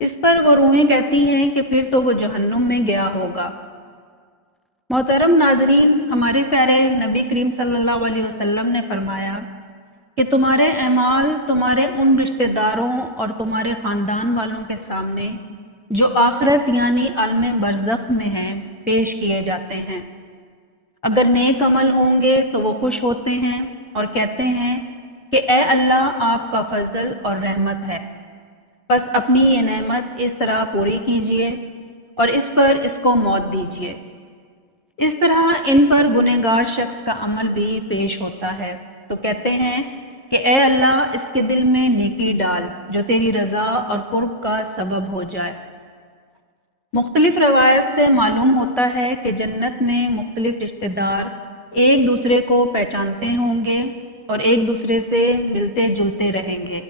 اس پر وہ روحیں کہتی ہیں کہ پھر تو وہ جہنم میں گیا ہوگا۔ محترم ناظرین، ہمارے پیارے نبی کریم صلی اللہ علیہ وسلم نے فرمایا کہ تمہارے اعمال تمہارے ان رشتہ داروں اور تمہارے خاندان والوں کے سامنے جو آخرت یعنی عالم برزخ میں ہیں پیش کیے جاتے ہیں۔ اگر نیک عمل ہوں گے تو وہ خوش ہوتے ہیں اور کہتے ہیں کہ اے اللہ، آپ کا فضل اور رحمت ہے، بس اپنی یہ نعمت اس طرح پوری کیجیے اور اس پر اس کو موت دیجیے۔ اس طرح ان پر گنہگار شخص کا عمل بھی پیش ہوتا ہے تو کہتے ہیں کہ اے اللہ، اس کے دل میں نیکی ڈال جو تیری رضا اور قرب کا سبب ہو جائے۔ مختلف روایت سے معلوم ہوتا ہے کہ جنت میں مختلف رشتہ دار ایک دوسرے کو پہچانتے ہوں گے اور ایک دوسرے سے ملتے جلتے رہیں گے،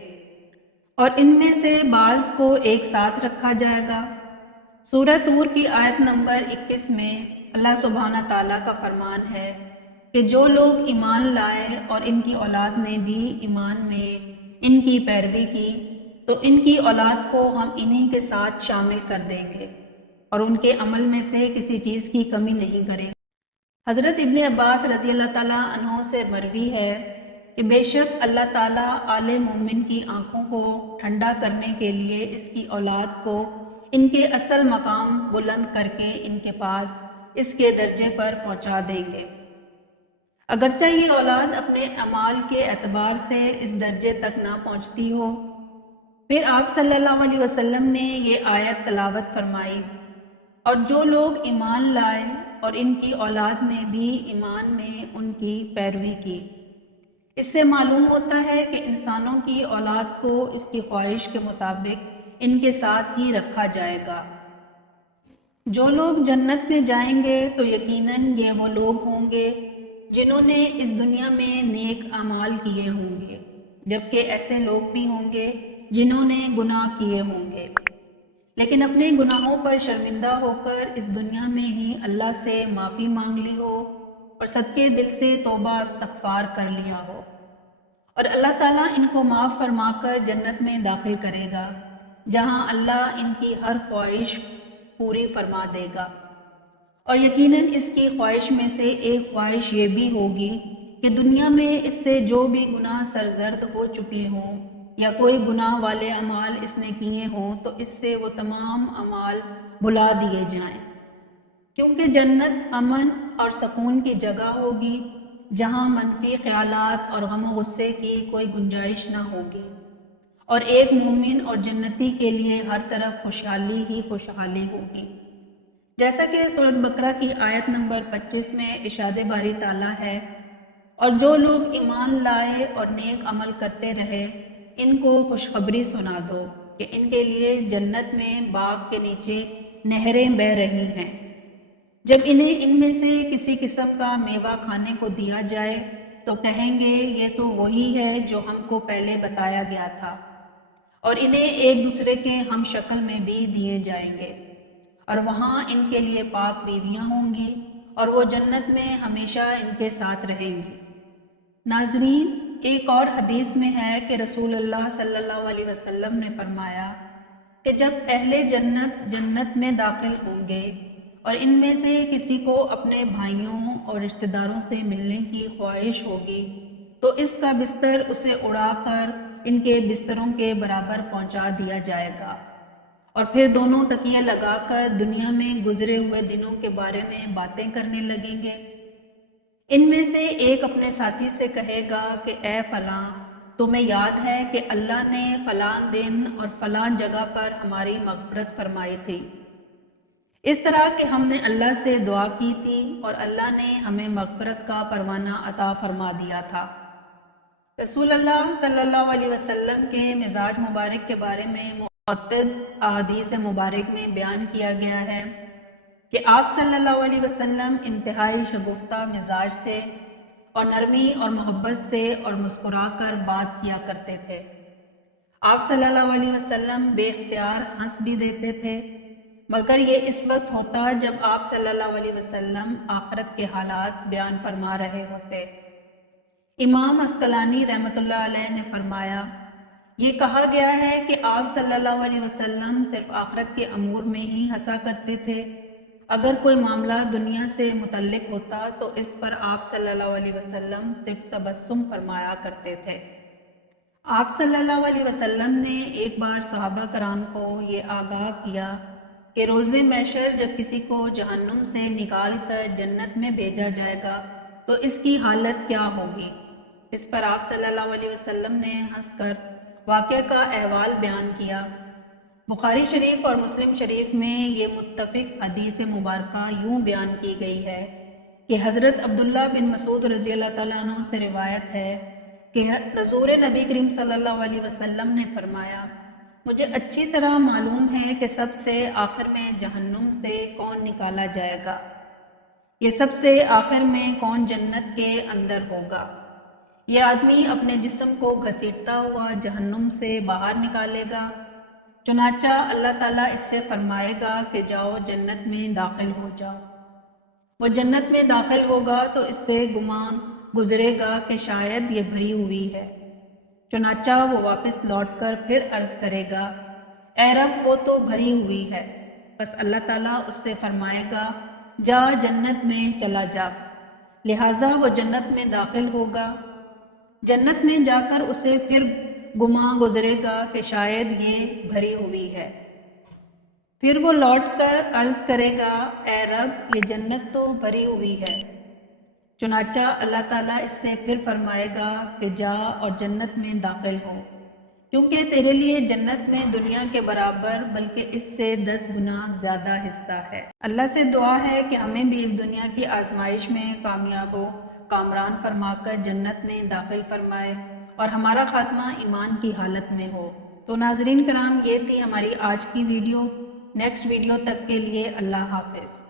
اور ان میں سے بعض کو ایک ساتھ رکھا جائے گا۔ سورہ طور کی آیت نمبر 21 میں اللہ سبحانہ تعالیٰ کا فرمان ہے کہ جو لوگ ایمان لائے اور ان کی اولاد نے بھی ایمان میں ان کی پیروی کی تو ان کی اولاد کو ہم انہی کے ساتھ شامل کر دیں گے اور ان کے عمل میں سے کسی چیز کی کمی نہیں کریں گے۔ حضرت ابن عباس رضی اللہ تعالیٰ عنہ سے مروی ہے کہ بے شک اللہ تعالیٰ آل مومن کی آنکھوں کو ٹھنڈا کرنے کے لیے اس کی اولاد کو ان کے اصل مقام بلند کر کے ان کے پاس اس کے درجے پر پہنچا دیں گے۔ اگرچہ یہ اولاد اپنے اعمال کے اعتبار سے اس درجے تک نہ پہنچتی ہو، پھر آپ صلی اللہ علیہ وسلم نے یہ آیت تلاوت فرمائی، اور جو لوگ ایمان لائے اور ان کی اولاد نے بھی ایمان میں ان کی پیروی کی۔ اس سے معلوم ہوتا ہے کہ انسانوں کی اولاد کو اس کی خواہش کے مطابق ان کے ساتھ ہی رکھا جائے گا۔ جو لوگ جنت میں جائیں گے تو یقیناً یہ وہ لوگ ہوں گے جنہوں نے اس دنیا میں نیک اعمال کیے ہوں گے، جبکہ ایسے لوگ بھی ہوں گے جنہوں نے گناہ کیے ہوں گے لیکن اپنے گناہوں پر شرمندہ ہو کر اس دنیا میں ہی اللہ سے معافی مانگ لی ہو اور صدقے دل سے توبہ استغفار کر لیا ہو، اور اللہ تعالیٰ ان کو معاف فرما کر جنت میں داخل کرے گا جہاں اللہ ان کی ہر خواہش پوری فرما دے گا۔ اور یقیناً اس کی خواہش میں سے ایک خواہش یہ بھی ہوگی کہ دنیا میں اس سے جو بھی گناہ سرزد ہو چکے ہوں یا کوئی گناہ والے اعمال اس نے کیے ہوں تو اس سے وہ تمام اعمال بھلا دیے جائیں، کیونکہ جنت امن اور سکون کی جگہ ہوگی جہاں منفی خیالات اور غم و غصے کی کوئی گنجائش نہ ہوگی، اور ایک مومن اور جنتی کے لیے ہر طرف خوشحالی ہی خوشحالی ہوگی۔ جیسا کہ سورۃ بقرہ کی آیت نمبر 25 میں ارشاد باری تعالیٰ ہے، اور جو لوگ ایمان لائے اور نیک عمل کرتے رہے ان کو خوشخبری سنا دو کہ ان کے لیے جنت میں باغ کے نیچے نہریں بہہ رہی ہیں، جب انہیں ان میں سے کسی قسم کا میوہ کھانے کو دیا جائے تو کہیں گے یہ تو وہی ہے جو ہم کو پہلے بتایا گیا تھا، اور انہیں ایک دوسرے کے ہم شکل میں بھی دیے جائیں گے، اور وہاں ان کے لیے پاک بیویاں ہوں گی اور وہ جنت میں ہمیشہ ان کے ساتھ رہیں گی۔ ناظرین، ایک اور حدیث میں ہے کہ رسول اللہ صلی اللہ علیہ وسلم نے فرمایا کہ جب اہل جنت جنت میں داخل ہوں گے اور ان میں سے کسی کو اپنے بھائیوں اور رشتہ داروں سے ملنے کی خواہش ہوگی تو اس کا بستر اسے اڑا کر ان کے بستروں کے برابر پہنچا دیا جائے گا، اور پھر دونوں تکیے لگا کر دنیا میں گزرے ہوئے دنوں کے بارے میں باتیں کرنے لگیں گے۔ ان میں سے ایک اپنے ساتھی سے کہے گا کہ اے فلاں، تمہیں یاد ہے کہ اللہ نے فلاں دن اور فلاں جگہ پر ہماری مغفرت فرمائی تھی، اس طرح کہ ہم نے اللہ سے دعا کی تھی اور اللہ نے ہمیں مغفرت کا پروانہ عطا فرما دیا تھا۔ رسول اللہ صلی اللہ علیہ وسلم کے مزاج مبارک کے بارے میں متعدد احادیث مبارک میں بیان کیا گیا ہے کہ آپ صلی اللہ علیہ وسلم انتہائی شگفتہ مزاج تھے اور نرمی اور محبت سے اور مسکرا کر بات کیا کرتے تھے۔ آپ صلی اللہ علیہ وسلم بے اختیار ہنس بھی دیتے تھے، مگر یہ اس وقت ہوتا جب آپ صلی اللہ علیہ وسلم آخرت کے حالات بیان فرما رہے ہوتے۔ امام عسقلانی رحمۃ اللہ علیہ نے فرمایا، یہ کہا گیا ہے کہ آپ صلی اللہ علیہ وسلم صرف آخرت کے امور میں ہی ہنسا کرتے تھے۔ اگر کوئی معاملہ دنیا سے متعلق ہوتا تو اس پر آپ صلی اللہ علیہ وسلم صرف تبسم فرمایا کرتے تھے۔ آپ صلی اللہ علیہ وسلم نے ایک بار صحابہ کرام کو یہ آگاہ کیا کہ روز محشر جب کسی کو جہنم سے نکال کر جنت میں بھیجا جائے گا تو اس کی حالت کیا ہوگی۔ اس پر آپ صلی اللہ علیہ وسلم نے ہنس کر واقعہ کا احوال بیان کیا۔ بخاری شریف اور مسلم شریف میں یہ متفق حدیث مبارکہ یوں بیان کی گئی ہے کہ حضرت عبداللہ بن مسعود رضی اللہ تعالیٰ عنہ سے روایت ہے کہ حضور نبی کریم صلی اللہ علیہ وسلم نے فرمایا، مجھے اچھی طرح معلوم ہے کہ سب سے آخر میں جہنم سے کون نکالا جائے گا، یہ سب سے آخر میں کون جنت کے اندر ہوگا۔ یہ آدمی اپنے جسم کو گھسیٹتا ہوا جہنم سے باہر نکالے گا، چنانچہ اللہ تعالیٰ اس سے فرمائے گا کہ جاؤ جنت میں داخل ہو جاؤ۔ وہ جنت میں داخل ہوگا تو اس سے گمان گزرے گا کہ شاید یہ بھری ہوئی ہے، چنانچہ وہ واپس لوٹ کر پھر عرض کرے گا، اے رب وہ تو بھری ہوئی ہے۔ بس اللہ تعالیٰ اس سے فرمائے گا، جا جنت میں چلا جا۔ لہٰذا وہ جنت میں داخل ہوگا۔ جنت میں جا کر اسے پھر گماں گزرے گا کہ شاید یہ بھری ہوئی ہے۔ پھر وہ لوٹ کر عرض کرے گا، اے رب یہ جنت تو بھری ہوئی ہے۔ چنانچہ اللہ تعالیٰ اس سے پھر فرمائے گا کہ جا اور جنت میں داخل ہو، کیونکہ تیرے لیے جنت میں دنیا کے برابر بلکہ اس سے 10 گنا زیادہ حصہ ہے۔ اللہ سے دعا ہے کہ ہمیں بھی اس دنیا کی آزمائش میں کامیاب و کامران فرما کر جنت میں داخل فرمائے اور ہمارا خاتمہ ایمان کی حالت میں ہو۔ تو ناظرین کرام، یہ تھی ہماری آج کی ویڈیو۔ نیکسٹ ویڈیو تک کے لیے اللہ حافظ۔